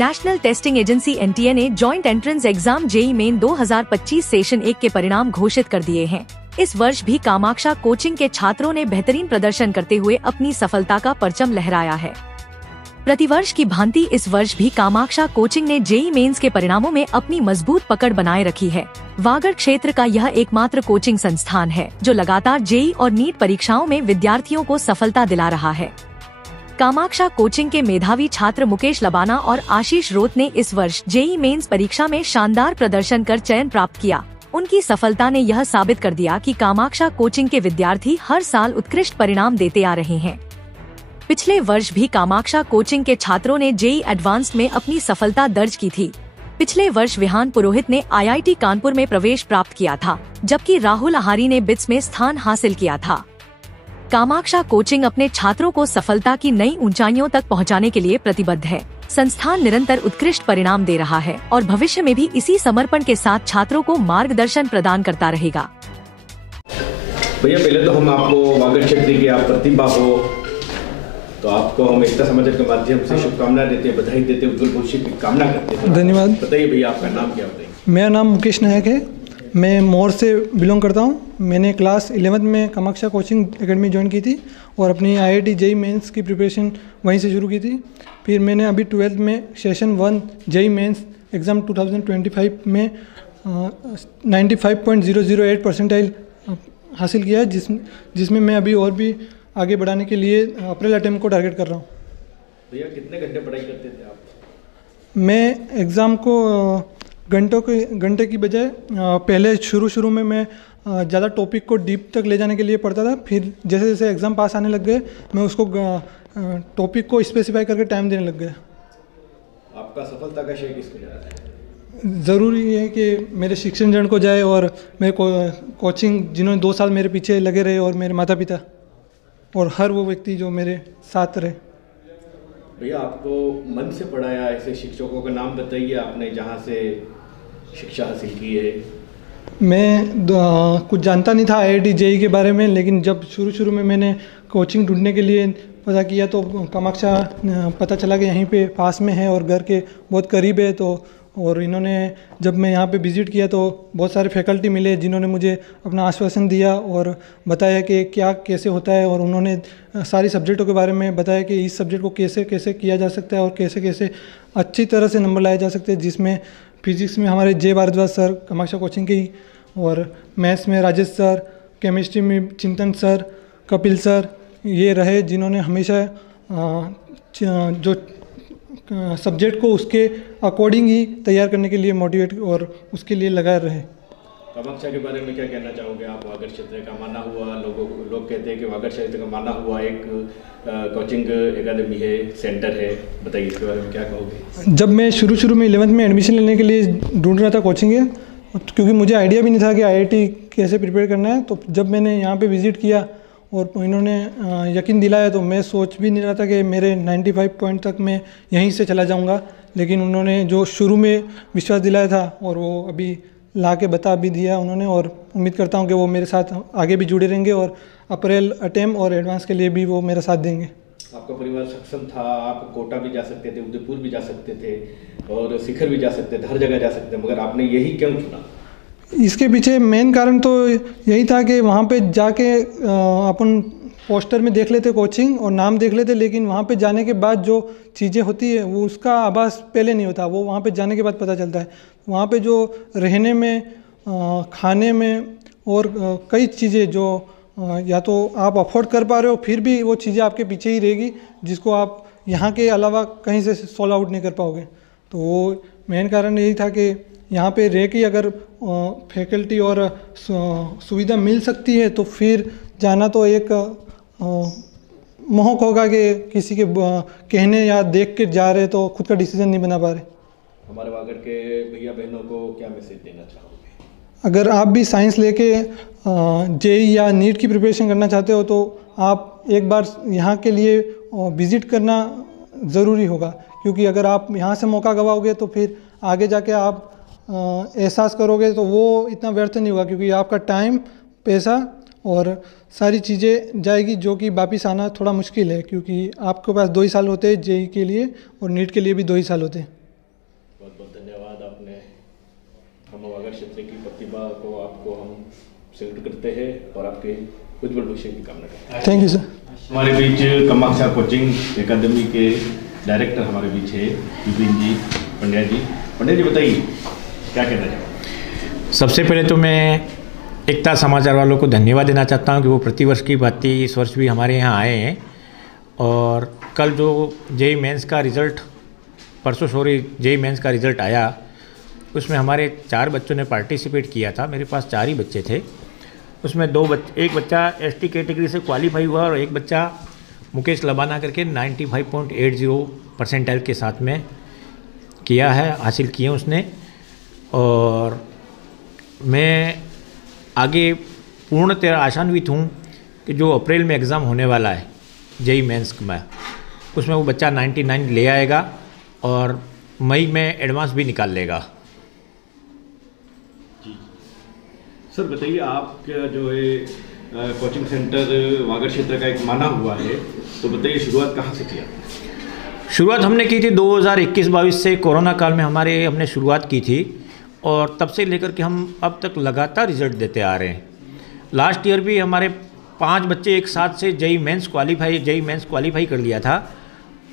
National testing agency NTA ने joint entrance exam JEE main 2025 session 1 के परिणाम घोषित कर दिए हैं। इस वर्ष भी कामाक्षा कोचिंग के छात्रों ने बेहतरीन प्रदर्शन करते हुए अपनी सफलता का परचम लहराया है। प्रतिवर्ष की भांति इस वर्ष भी कामाक्षा कोचिंग ने JEE मेंस के परिणामों में अपनी मजबूत पकड़ बनाए रखी है। वागड़ क्षेत्र का यह एकमात्र कोचिंग संस्थान है जो लगातार JEE और नीट परीक्षाओं में विद्यार्थियों को सफलता दिला रहा है। कामाक्षा कोचिंग के मेधावी छात्र मुकेश लबाना और आशीष रोत ने इस वर्ष JEE मेंस परीक्षा में शानदार प्रदर्शन कर चयन प्राप्त किया। उनकी सफलता ने यह साबित कर दिया कि कामाक्षा कोचिंग के विद्यार्थी हर साल उत्कृष्ट परिणाम देते आ रहे हैं। पिछले वर्ष भी कामाक्षा कोचिंग के छात्रों ने JEE एडवांस्ड में अपनी सफलता दर्ज की थी। पिछले वर्ष विहान पुरोहित ने IIT कानपुर में प्रवेश प्राप्त किया था, जबकि राहुल आहारी ने बिट्स में स्थान हासिल किया था। कामाक्षा कोचिंग अपने छात्रों को सफलता की नई ऊंचाइयों तक पहुंचाने के लिए प्रतिबद्ध है। संस्थान निरंतर उत्कृष्ट परिणाम दे रहा है और भविष्य में भी इसी समर्पण के साथ छात्रों को मार्गदर्शन प्रदान करता रहेगा। भैया, पहले तो हम आपको वागड़ क्षेत्र की आप प्रतिभा हो तो आपको हम एकता समाचार के माध्यम से शुभकामनाएं देते हैं, बधाई देते हैं, उज्जवल भविष्य की कामना करते हैं। धन्यवाद। बताइए भैया, आपका नाम क्या बताइए? मेरा नाम मुकेश नायक है। मैं मोर से बिलोंग करता हूँ। मैंने क्लास 11th में कामाक्षा कोचिंग एकेडमी ज्वाइन की थी और अपनी IIT JEE मेंस की प्रिपरेशन वहीं से शुरू की थी। फिर मैंने अभी 12th में सेशन 1 JEE मेंस एग्ज़ाम 2025 में 95.008 परसेंटाइल हासिल किया है, जिसमें मैं अभी और भी आगे बढ़ाने के लिए अप्रैल अटेम्प्ट को टारगेट कर रहा हूँ। भैया, कितने घंटे पढ़ाई करते थे आप? मैं एग्ज़ाम को घंटे की बजाय पहले शुरू में मैं ज़्यादा टॉपिक को डीप तक ले जाने के लिए पढ़ता था। फिर जैसे जैसे एग्ज़ाम पास आने लग गए मैं उसको टॉपिक को स्पेसिफाई करके टाइम देने लग गया। आपका सफलता का श्रेय किसको जाता है? ज़रूरी है कि मेरे शिक्षणजन को जाए और मेरे कोचिंग जिन्होंने 2 साल मेरे पीछे लगे रहे और मेरे माता पिता और हर वो व्यक्ति जो मेरे साथ रहे। भैया, आपको मन से पढ़ाया ऐसे शिक्षकों का नाम बताइए आपने जहाँ से शिक्षा हासिल की है। मैं कुछ जानता नहीं था IIT JEE के बारे में, लेकिन जब शुरू में मैंने कोचिंग ढूंढने के लिए पता किया तो कामाक्षा पता चला कि यहीं पे पास में है और घर के बहुत करीब है। तो और इन्होंने जब मैं यहाँ पे विज़िट किया तो बहुत सारे फैकल्टी मिले जिन्होंने मुझे अपना आश्वासन दिया और बताया कि क्या कैसे होता है, और उन्होंने सारी सब्जेक्टों के बारे में बताया कि इस सब्जेक्ट को कैसे कैसे किया जा सकता है और कैसे कैसे अच्छी तरह से नंबर लाए जा सकते हैं। जिसमें फिजिक्स में हमारे जे भारद्वाज सर कामाक्षा कोचिंग के ही, और मैथ्स में राजेश सर, केमिस्ट्री में चिंतन सर, कपिल सर, ये रहे जिन्होंने हमेशा जो सब्जेक्ट को उसके अकॉर्डिंग ही तैयार करने के लिए मोटिवेट और उसके लिए लगाए रहे। कामाक्षा के बारे में क्या कहना चाहोगे आप? वागड़ क्षेत्र का माना हुआ, लोग कहते हैं कि वागड़ क्षेत्र का माना हुआ एक कोचिंग एकेडमी है, सेंटर है, बताइए इसके बारे में क्या कहोगे? जब मैं शुरू में 11th में एडमिशन लेने के लिए ढूंढ रहा था कोचिंग है, क्योंकि मुझे आइडिया भी नहीं था कि IIT कैसे प्रिपेयर करना है, तो जब मैंने यहाँ पे विज़िट किया और इन्होंने यकीन दिलाया तो मैं सोच भी नहीं रहा था कि मेरे 95 पॉइंट तक मैं यहीं से चला जाऊंगा। लेकिन उन्होंने जो शुरू में विश्वास दिलाया था और वो अभी ला के बता भी दिया उन्होंने, और उम्मीद करता हूं कि वो मेरे साथ आगे भी जुड़े रहेंगे और अप्रैल अटेम्प्ट और एडवांस के लिए भी वो मेरा साथ देंगे। आपका परिवार सक्षम था, आप कोटा भी जा सकते थे, उदयपुर भी जा सकते थे और शिखर भी जा सकते थे, हर जगह जा सकते थे, मगर आपने यही क्यों चुना? इसके पीछे मेन कारण तो यही था कि वहाँ पे जाके अपन पोस्टर में देख लेते कोचिंग और नाम देख लेते, लेकिन वहाँ पे जाने के बाद जो चीज़ें होती है वो उसका आभास पहले नहीं होता, वो वहाँ पे जाने के बाद पता चलता है। वहाँ पे जो रहने में, खाने में और कई चीज़ें जो या तो आप अफोर्ड कर पा रहे हो, फिर भी वो चीज़ें आपके पीछे ही रहेगी जिसको आप यहाँ के अलावा कहीं से सॉल्व आउट नहीं कर पाओगे। तो वो मेन कारण यही था कि यहाँ पे रह के अगर फैकल्टी और सुविधा मिल सकती है तो फिर जाना तो एक मोहक होगा कि किसी के कहने या देख के जा रहे तो खुद का डिसीजन नहीं बना पा रहे। हमारे वागड़ के भैया बहनों को क्या मैसेज देना चाहोगे? अगर आप भी साइंस लेके JEE या नीट की प्रिपरेशन करना चाहते हो तो आप एक बार यहाँ के लिए विज़िट करना ज़रूरी होगा, क्योंकि अगर आप यहाँ से मौका गवाओगे तो फिर आगे जाके आप एहसास करोगे तो वो इतना व्यर्थ नहीं होगा, क्योंकि आपका टाइम, पैसा और सारी चीज़ें जाएगी जो कि वापस आना थोड़ा मुश्किल है, क्योंकि आपके पास 2 ही साल होते हैं JEE के लिए और नीट के लिए भी 2 ही साल होते हैं। वागड़ क्षेत्र की प्रतिभा को आपको हम सैल्यूट करते हैं और आपके उज्जवल भविष्य की कामना करते हैं। Thank you sir. हमारे बीच कामाक्षा कोचिंग एकेडमी के डायरेक्टर हमारे बीच है विपिन जी पंड्या जी। पंड्या जी बताइए क्या कहना चाहेंगे? सबसे पहले तो मैं एकता समाचार वालों को धन्यवाद देना चाहता हूं कि वो प्रतिवर्ष की भांति इस वर्ष भी हमारे यहाँ आए हैं। और कल जो जेई मेंस का रिज़ल्ट जेई मेंस का रिज़ल्ट आया, उसमें हमारे 4 बच्चों ने पार्टिसिपेट किया था। मेरे पास 4 ही बच्चे थे। उसमें एक बच्चा एसटी कैटेगरी से क्वालिफाई हुआ और एक बच्चा मुकेश लबाना करके 95.80 परसेंटाइल के साथ में हासिल किए उसने। और मैं आगे पूर्णतः आशान्वित हूँ कि जो अप्रैल में एग्ज़ाम होने वाला है जेई मेंस में, उसमें वो बच्चा 99 ले आएगा और मई में एडवांस भी निकाल लेगा। जी सर बताइए, आपका जो है कोचिंग सेंटर वागड़ क्षेत्र का एक माना हुआ है, तो बताइए शुरुआत कहाँ से किया? शुरुआत हमने की थी 2021-22 से, कोरोना काल में हमने शुरुआत की थी और तब से लेकर के हम अब तक लगातार रिजल्ट देते आ रहे हैं। लास्ट ईयर भी हमारे 5 बच्चे एक साथ से जेई मेंस क्वालिफाई कर लिया था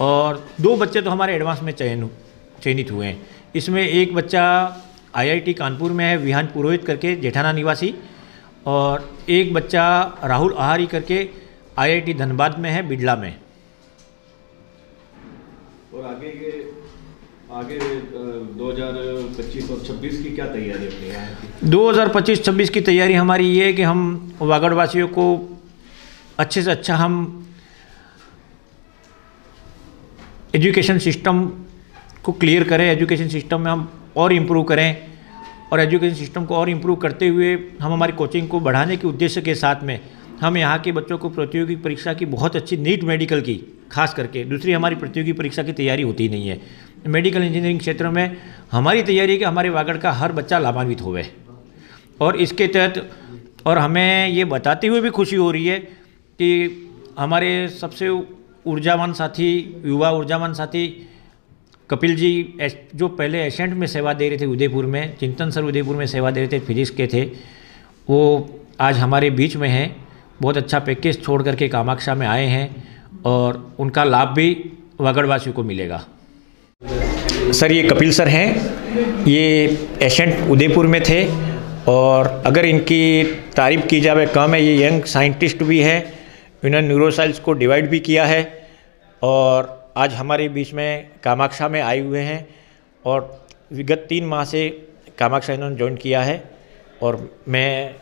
और 2 बच्चे तो हमारे एडवांस में चयनित हुए हैं। इसमें एक बच्चा आईआईटी कानपुर में है, विहान पुरोहित करके, जेठाना निवासी, और एक बच्चा राहुल आहारी करके आईआईटी धनबाद में है, बिडला में। और आगे 2025 और 26 की क्या तैयारी अपनी यहाँ की? 2025-26 की तैयारी हमारी ये है कि हम वागड़वासियों को अच्छे से अच्छा हम एजुकेशन सिस्टम को क्लियर करें, एजुकेशन सिस्टम में हम और इम्प्रूव करें और एजुकेशन सिस्टम को और इम्प्रूव करते हुए हम हमारी कोचिंग को बढ़ाने के उद्देश्य के साथ में हम यहाँ के बच्चों को प्रतियोगी परीक्षा की बहुत अच्छी नीट मेडिकल की, खास करके दूसरी हमारी प्रतियोगी परीक्षा की तैयारी होती नहीं है। मेडिकल इंजीनियरिंग क्षेत्र में हमारी तैयारी है कि हमारे वागड़ का हर बच्चा लाभान्वित होवे। और इसके तहत और हमें ये बताते हुए भी खुशी हो रही है कि हमारे सबसे ऊर्जावान साथी, युवा ऊर्जावान साथी कपिल जी, जो पहले एशेंट में सेवा दे रहे थे उदयपुर में, चिंतन सर उदयपुर में सेवा दे रहे थे, फिजिक्स के थे, वो आज हमारे बीच में हैं। बहुत अच्छा पैकेज छोड़ करके कामाक्षा में आए हैं और उनका लाभ भी वागड़वासियों को मिलेगा। सर ये कपिल सर हैं, ये एशेंट उदयपुर में थे और अगर इनकी तारीफ़ की जाए कम है। ये यंग साइंटिस्ट भी है, इन्होंने न्यूरोसाइंस को डिवाइड भी किया है और आज हमारे बीच में कामाक्षा में आए हुए हैं और विगत 3 माह से कामाक्षा इन्होंने ज्वाइन किया है। और मैं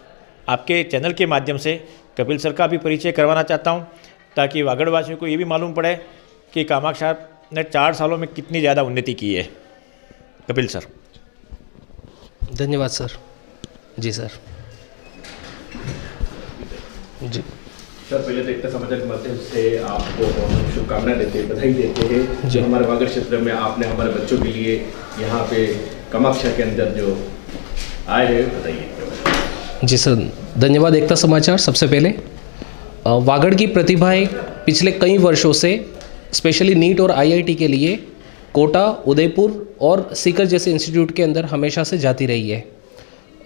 आपके चैनल के माध्यम से कपिल सर का भी परिचय करवाना चाहता हूं, ताकि वागड़वासियों को ये भी मालूम पड़े कि कामाक्षा ने 4 सालों में कितनी ज़्यादा उन्नति की है। कपिल सर। धन्यवाद सर। जी सर। जी सर, पहले तो एकता समाचार के माध्यम से आपको शुभकामनाएं देते हैं, बधाई देते हैं जो हमारे वागड़ क्षेत्र में आपने हमारे बच्चों के लिए यहाँ पे कामाक्षा के अंदर जो आए हैं, बताइए। जी सर, धन्यवाद एकता समाचार। सबसे पहले वागड़ की प्रतिभाएं पिछले कई वर्षों से स्पेशली नीट और आईआईटी के लिए कोटा, उदयपुर और सीकर जैसे इंस्टीट्यूट के अंदर हमेशा से जाती रही है।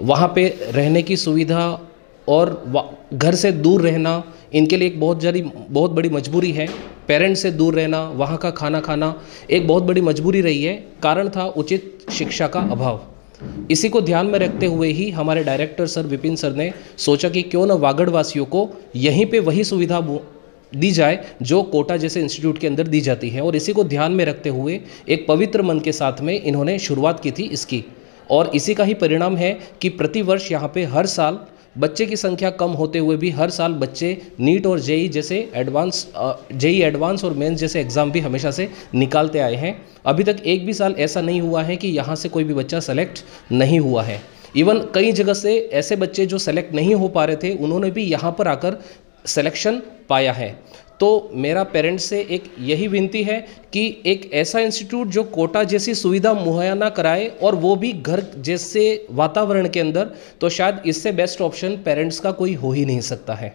वहाँ पे रहने की सुविधा और घर से दूर रहना इनके लिए एक बहुत बड़ी मजबूरी है। पेरेंट्स से दूर रहना, वहाँ का खाना खाना एक बहुत बड़ी मजबूरी रही है। कारण था उचित शिक्षा का अभाव। इसी को ध्यान में रखते हुए ही हमारे डायरेक्टर सर विपिन सर ने सोचा कि क्यों न वागड़ वासियों को यहीं पे वही सुविधा दी जाए जो कोटा जैसे इंस्टीट्यूट के अंदर दी जाती है। और इसी को ध्यान में रखते हुए एक पवित्र मन के साथ में इन्होंने शुरुआत की थी इसकी। और इसी का ही परिणाम है कि प्रतिवर्ष यहाँ पे हर साल बच्चे की संख्या कम होते हुए भी हर साल बच्चे नीट और जेई एडवांस और मेंस जैसे एग्ज़ाम भी हमेशा से निकालते आए हैं। अभी तक एक भी साल ऐसा नहीं हुआ है कि यहाँ से कोई भी बच्चा सेलेक्ट नहीं हुआ है। इवन कई जगह से ऐसे बच्चे जो सेलेक्ट नहीं हो पा रहे थे, उन्होंने भी यहाँ पर आकर सिलेक्शन पाया है। तो मेरा पेरेंट्स से एक यही विनती है कि एक ऐसा इंस्टीट्यूट जो कोटा जैसी सुविधा मुहैया ना कराए और वो भी घर जैसे वातावरण के अंदर, तो शायद इससे बेस्ट ऑप्शन पेरेंट्स का कोई हो ही नहीं सकता है।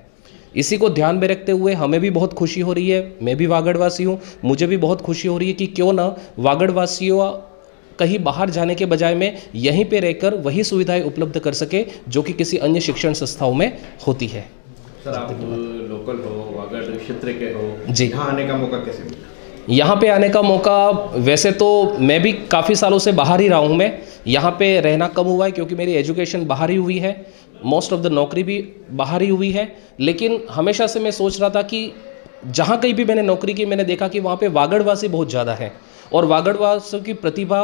इसी को ध्यान में रखते हुए हमें भी बहुत खुशी हो रही है, मैं भी वागड़वासी हूँ, मुझे भी बहुत खुशी हो रही है कि क्यों ना वागड़वासियों कहीं बाहर जाने के बजाय में यहीं पे रहकर वही सुविधाएं उपलब्ध कर सके जो कि किसी अन्य शिक्षण संस्थाओं में होती है। सर, आप लोकल हो, वागड़ क्षेत्र के हो जी, यहाँ आने का मौका कैसे मिला? यहाँ पे आने का मौका, वैसे तो मैं भी काफ़ी सालों से बाहर ही रहा हूँ। मैं यहाँ पे रहना कम हुआ है क्योंकि मेरी एजुकेशन बाहर ही हुई है, मोस्ट ऑफ द नौकरी भी बाहर ही हुई है। लेकिन हमेशा से मैं सोच रहा था कि जहाँ कहीं भी मैंने नौकरी की, मैंने देखा कि वहाँ पे वागड़वासी बहुत ज़्यादा है और वागड़वासियों की प्रतिभा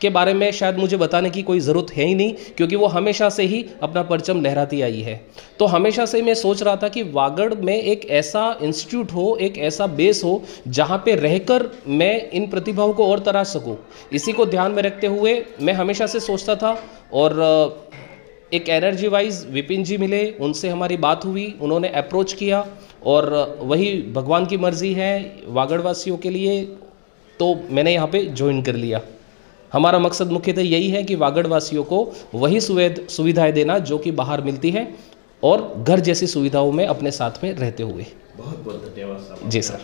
के बारे में शायद मुझे बताने की कोई ज़रूरत है ही नहीं, क्योंकि वो हमेशा से ही अपना परचम लहराती आई है। तो हमेशा से मैं सोच रहा था कि वागड़ में एक ऐसा इंस्टीट्यूट हो, एक ऐसा बेस हो जहाँ पे रहकर मैं इन प्रतिभाओं को और तराश सकूँ। इसी को ध्यान में रखते हुए मैं हमेशा से सोचता था और एक एनर्जी वाइज विपिन जी मिले, उनसे हमारी बात हुई, उन्होंने अप्रोच किया और वही भगवान की मर्जी है वागड़वासियों के लिए, तो मैंने यहाँ पे ज्वाइन कर लिया। हमारा मकसद मुख्यतः यही है कि वागड़वासियों को वही सुविधाएं देना जो कि बाहर मिलती है और घर जैसी सुविधाओं में अपने साथ में रहते हुए। बहुत बहुत धन्यवाद सर। जी सर,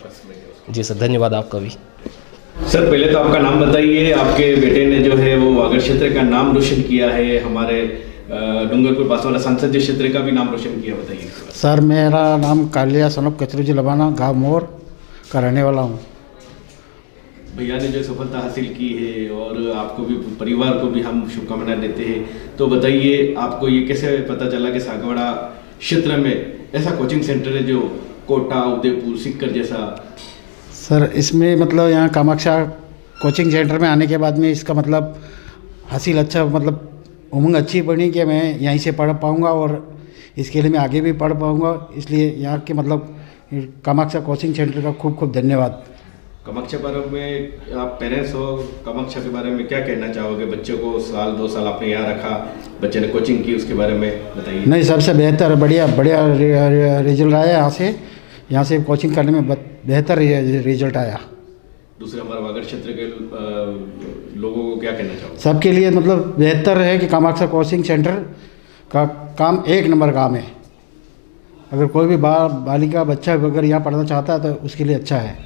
जी सर, धन्यवाद आपका भी। सर, पहले तो आपका नाम बताइए। आपके बेटे ने जो है वो वागड़ क्षेत्र का नाम रोशन किया है, हमारे डूंगरपुर बांसवाड़ा संसदीय क्षेत्र का भी नाम रोशन किया, बताइए। सर, मेरा नाम कालिया सनब कचरूजी लबाना, गाँव मोर का रहने वाला हूँ। भैया ने जो सफलता हासिल की है और आपको भी, परिवार को भी हम शुभकामनाएं देते हैं। तो बताइए, आपको ये कैसे पता चला कि सागवाड़ा क्षेत्र में ऐसा कोचिंग सेंटर है जो कोटा, उदयपुर, सीकर जैसा? सर, इसमें मतलब यहाँ कामाक्षा कोचिंग सेंटर में आने के बाद में इसका मतलब हासिल अच्छा, मतलब उमंग अच्छी बनी कि मैं यहीं से पढ़ पाऊँगा और इसके लिए मैं आगे भी पढ़ पाऊँगा। इसलिए यहाँ के मतलब कामाक्षा कोचिंग सेंटर का खूब खूब धन्यवाद। कामाक्षा बारे में आप पेरेंट्स हो, कामाक्षा के बारे में क्या कहना चाहोगे? बच्चों को साल 2 साल आपने यहाँ रखा, बच्चे ने कोचिंग की, उसके बारे में बताइए। नहीं, सबसे बेहतर, बढ़िया रिजल्ट आया यहाँ से कोचिंग करने में बेहतर रिजल्ट आया। दूसरे हमारे वागड़ क्षेत्र के लोगों को क्या कहना चाहोगे? सबके लिए मतलब बेहतर है कि कामाक्षा कोचिंग सेंटर का काम 1 नंबर काम है। अगर कोई भी बालिका बच्चा अगर यहाँ पढ़ना चाहता है तो उसके लिए अच्छा है।